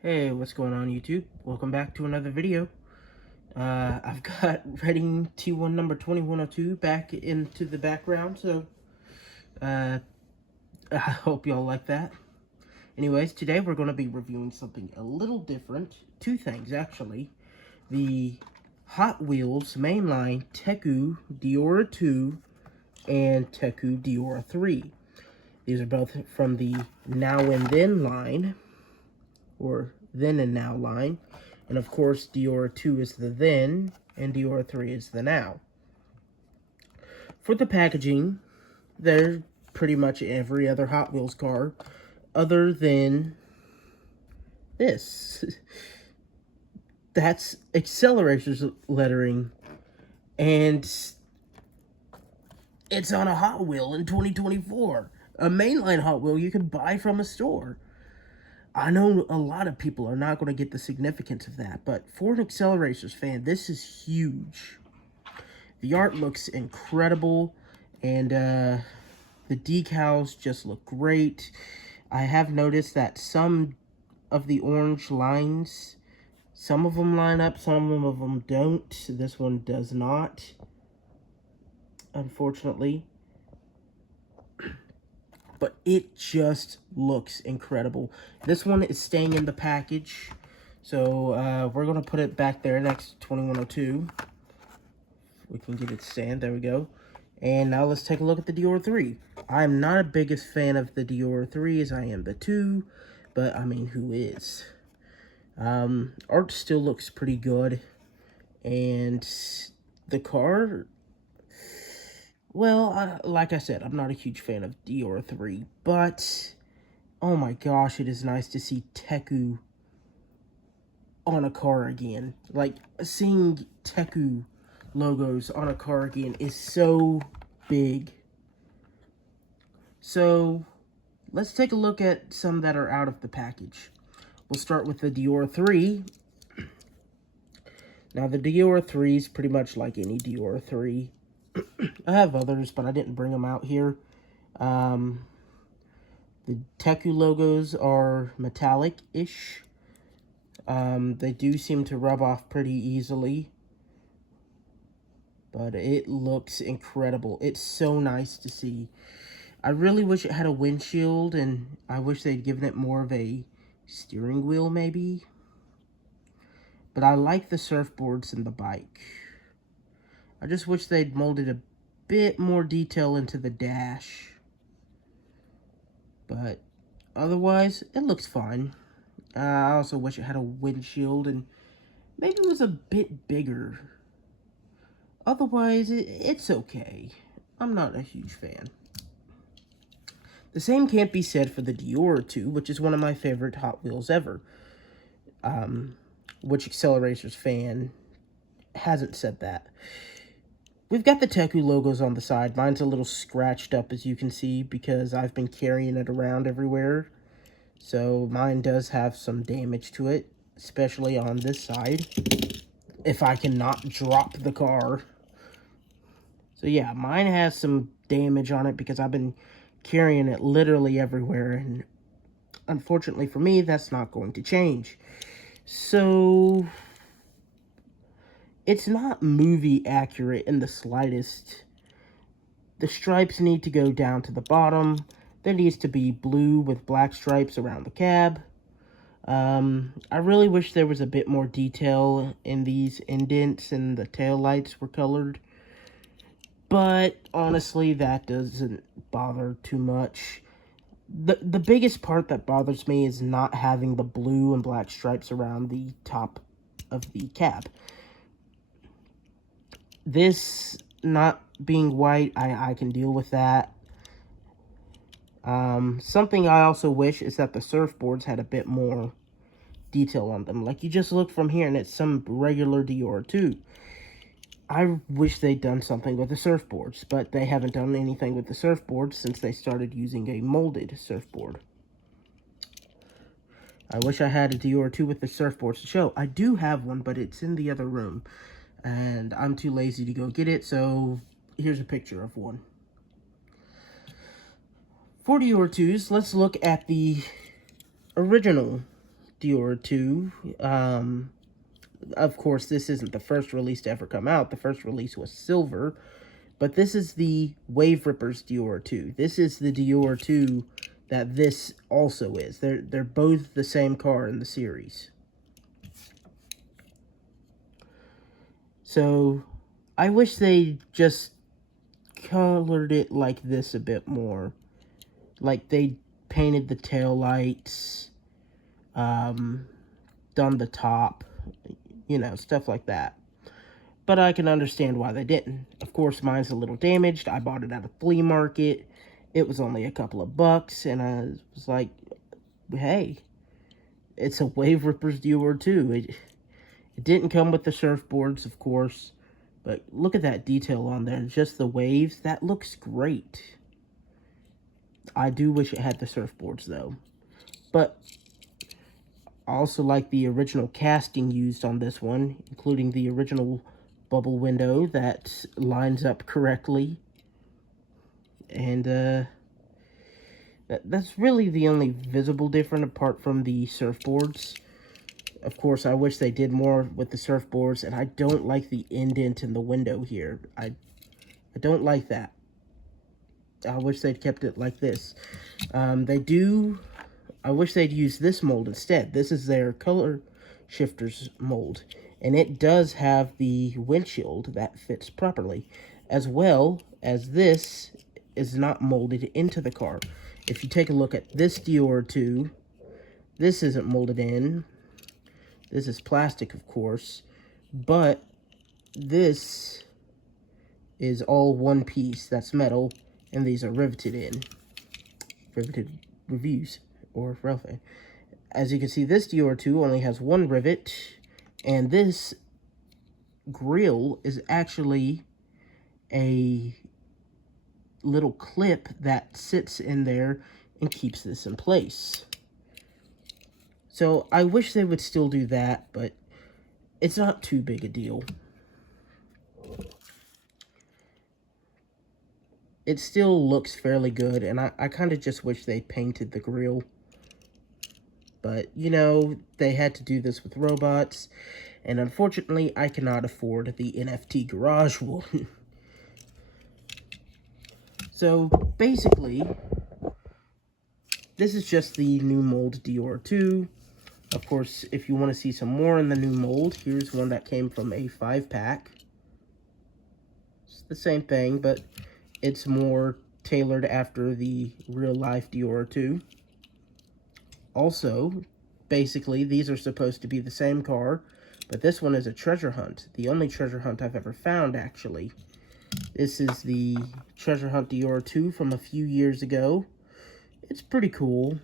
Hey, what's going on YouTube? Welcome back to another video. I've got Reading T1 number 2102 back into the background, so uh, I hope y'all like that. Anyways, today we're going to be reviewing something a little different. Two things, actually. The Hot Wheels mainline Teku Deora 2 and Teku Deora 3. These are both from the Now and Then line, or Then and Now line. And of course, Deora 2 is the then, and Deora 3 is the now. For the packaging, they're pretty much every other Hot Wheels car, other than this. That's Acceleracers lettering, and it's on a Hot Wheel in 2024. A mainline Hot Wheel you can buy from a store. I know a lot of people are not going to get the significance of that, but for an Acceleracers fan, this is huge. The art looks incredible, and the decals just look great. I have noticed that some of the orange lines, some of them line up, some of them don't. This one does not, unfortunately. But it just looks incredible. This one is staying in the package, so we're going to put it back there next to 2102. We can get it stand. There we go. And now let's take a look at the Deora 3. I'm not a biggest fan of the Deora 3 as I am the 2, but I mean, who is? Art still looks pretty good, and the car, well, like I said, I'm not a huge fan of Deora 3, but oh my gosh, it is nice to see Teku on a car again. Like, seeing Teku logos on a car again is so big. So, let's take a look at some that are out of the package. We'll start with the Deora 3. Now, the Deora 3 is pretty much like any Deora 3. I have others, but I didn't bring them out here. The Teku logos are metallic-ish. They do seem to rub off pretty easily. But it looks incredible. It's so nice to see. I really wish it had a windshield, and I wish they'd given it more of a steering wheel, maybe. But I like the surfboards and the bike. I just wish they'd molded a bit more detail into the dash. But otherwise, it looks fine. I also wish it had a windshield, and maybe it was a bit bigger. Otherwise, it's okay. I'm not a huge fan. The same can't be said for the Deora 2, which is one of my favorite Hot Wheels ever. Which Acceleracers fan hasn't said that? We've got the Teku logos on the side. Mine's a little scratched up, as you can see, because I've been carrying it around everywhere. So mine does have some damage to it, especially on this side, if I cannot drop the car. So yeah, mine has some damage on it because I've been carrying it literally everywhere, and unfortunately for me, that's not going to change. So it's not movie accurate in the slightest. The stripes need to go down to the bottom. There needs to be blue with black stripes around the cab. I really wish there was a bit more detail in these indents and the taillights were colored. But honestly, that doesn't bother too much. The biggest part that bothers me is not having the blue and black stripes around the top of the cab. This not being white, I can deal with that. Something I also wish is that the surfboards had a bit more detail on them. Like, you just look from here and it's some regular Deora 2. I wish they'd done something with the surfboards, but they haven't done anything with the surfboards since they started using a molded surfboard. I wish I had a Deora 2 with the surfboards to show. I do have one, but it's in the other room, and I'm too lazy to go get it, so here's a picture of one. For Deora 2s, let's look at the original Deora 2. Of course, this isn't the first release to ever come out. The first release was silver. But this is the Wave Rippers Deora 2. This is the Deora 2 that this also is. They're both the same car in the series. So, I wish they just colored it like this a bit more. Like they painted the tail lights, done the top, you know, stuff like that. But I can understand why they didn't. Of course, mine's a little damaged. I bought it at a flea market. It was only a couple of bucks, and I was like, hey, it's a Wave Rippers Deora 2. It didn't come with the surfboards, of course, but look at that detail on there. Just the waves. That looks great. I do wish it had the surfboards, though. But I also like the original casting used on this one, including the original bubble window that lines up correctly. And that's really the only visible difference apart from the surfboards. Of course, I wish they did more with the surfboards, and I don't like the indent in the window here. I don't like that. I wish they'd kept it like this. I wish they'd use this mold instead. This is their color shifters mold, and it does have the windshield that fits properly, as well as this is not molded into the car. If you take a look at this Deora 2, this isn't molded in. This is plastic, of course, but this is all one piece that's metal, and these are riveted in. Riveted reviews, or roughly. As you can see, this Deora 2 only has one rivet, and this grill is actually a little clip that sits in there and keeps this in place. So I wish they would still do that, but it's not too big a deal. It still looks fairly good, and I kind of just wish they painted the grill. But, you know, they had to do this with robots, and unfortunately, I cannot afford the NFT garage one. So, basically, this is just the new mold Deora 2. Of course, if you want to see some more in the new mold, here's one that came from a 5-pack. It's the same thing, but it's more tailored after the real-life Deora 2. Also, basically, these are supposed to be the same car, but this one is a treasure hunt. The only treasure hunt I've ever found, actually. This is the treasure hunt Deora 2 from a few years ago. It's pretty cool.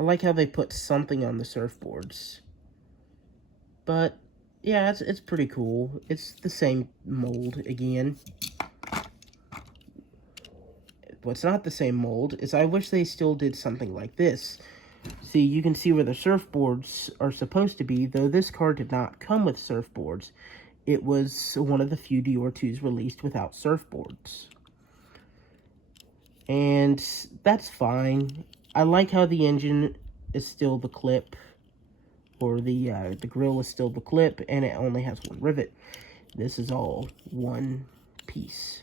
I like how they put something on the surfboards. But, yeah, it's pretty cool. It's the same mold again. What's not the same mold is I wish they still did something like this. See, you can see where the surfboards are supposed to be, though this car did not come with surfboards. It was one of the few Deora 2s released without surfboards. And that's fine. I like how the engine is still the clip, or the grill is still the clip, and it only has one rivet. This is all one piece.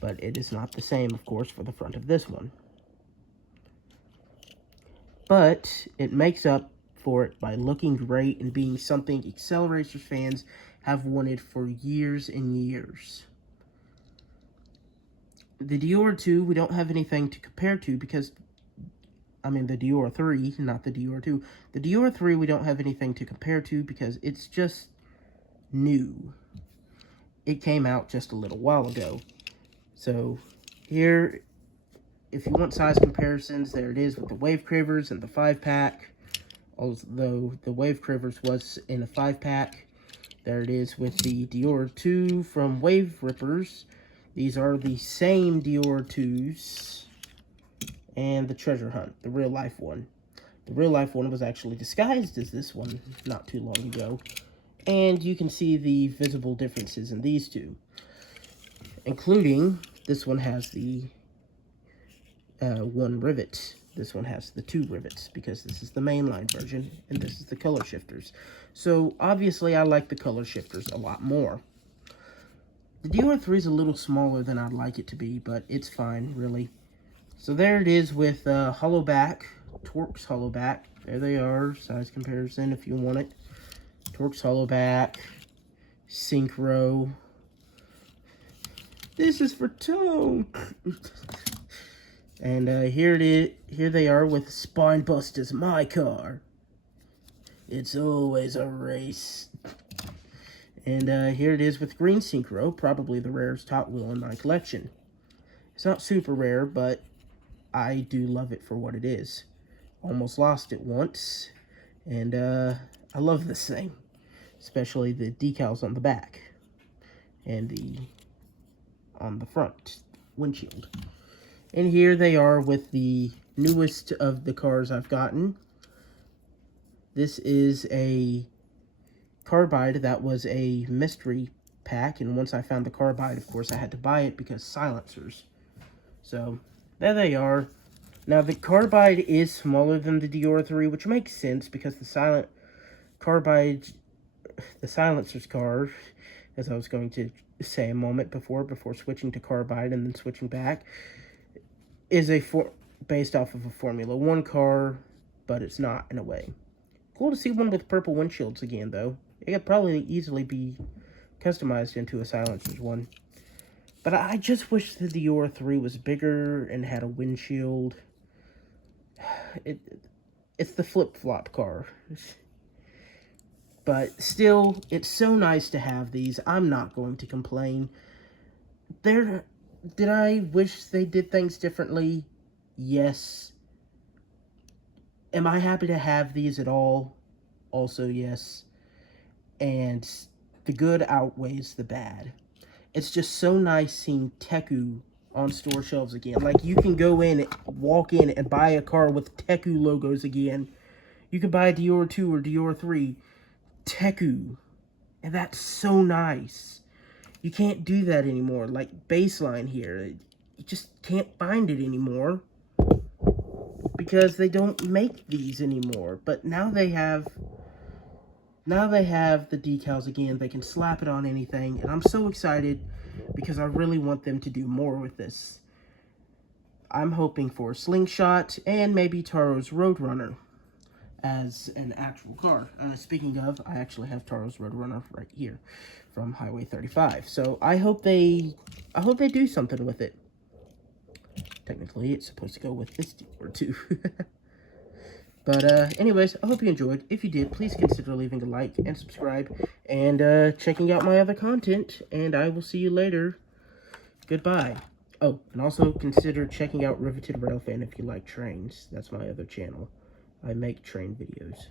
But it is not the same, of course, for the front of this one. But it makes up for it by looking great and being something Acceleracers fans have wanted for years and years. The Deora 2, we don't have anything to compare to because, I mean the Deora 3, not the Deora 2. The Deora 3 we don't have anything to compare to because it's just new. It came out just a little while ago. So, here, if you want size comparisons, there it is with the Wave Cravers and the 5-pack. Although the Wave Cravers was in a 5-pack. There it is with the Deora 2 from Wave Rippers. These are the same Deora 2s. And the Treasure Hunt, the real-life one. The real-life one was actually disguised as this one not too long ago. And you can see the visible differences in these two. Including, this one has the one rivet. This one has the 2 rivets because this is the mainline version and this is the color shifters. So obviously I like the color shifters a lot more. The Deora 3 is a little smaller than I'd like it to be, but it's fine, really. So there it is with hollow back, Torx hollow back. There they are, size comparison if you want it. Torx hollow back, synchro. This is for tone. And here it is. Here they are with Spinebusters, my car. It's always a race. And here it is with green synchro, probably the rarest Hot Wheel in my collection. It's not super rare, but I do love it for what it is. Almost lost it once, and I love this thing, especially the decals on the back and on the front windshield. And here they are with the newest of the cars I've gotten. This is a carbide that was a mystery pack, and once I found the carbide, of course, I had to buy it because silencers. So there they are. Now the carbide is smaller than the Deora 3, which makes sense because the silencer's car, as I was going to say a moment before switching to carbide and then switching back, is based off of a Formula 1 car, but it's not in a way. Cool to see one with purple windshields again, though. It could probably easily be customized into a silencer's one. But I just wish the Deora 3 was bigger and had a windshield. It's the flip-flop car. But still, it's so nice to have these. I'm not going to complain. Did I wish they did things differently? Yes. Am I happy to have these at all? Also, yes. And the good outweighs the bad. It's just so nice seeing Teku on store shelves again. Like, you can go in, walk in, and buy a car with Teku logos again. You can buy a Deora 2 or Deora 3. Teku. And that's so nice. You can't do that anymore. Like, Baseline here. You just can't find it anymore. Because they don't make these anymore. But now they have the decals again. They can slap it on anything. And I'm so excited because I really want them to do more with this. I'm hoping for Slingshot and maybe Taro's Roadrunner as an actual car. Speaking of, I actually have Taro's Roadrunner right here from Highway 35. So I hope they do something with it. Technically, it's supposed to go with this Deora too. But anyways, I hope you enjoyed. If you did, please consider leaving a like and subscribe and checking out my other content. And I will see you later. Goodbye. Oh, and also consider checking out Riveted Railfan if you like trains. That's my other channel. I make train videos.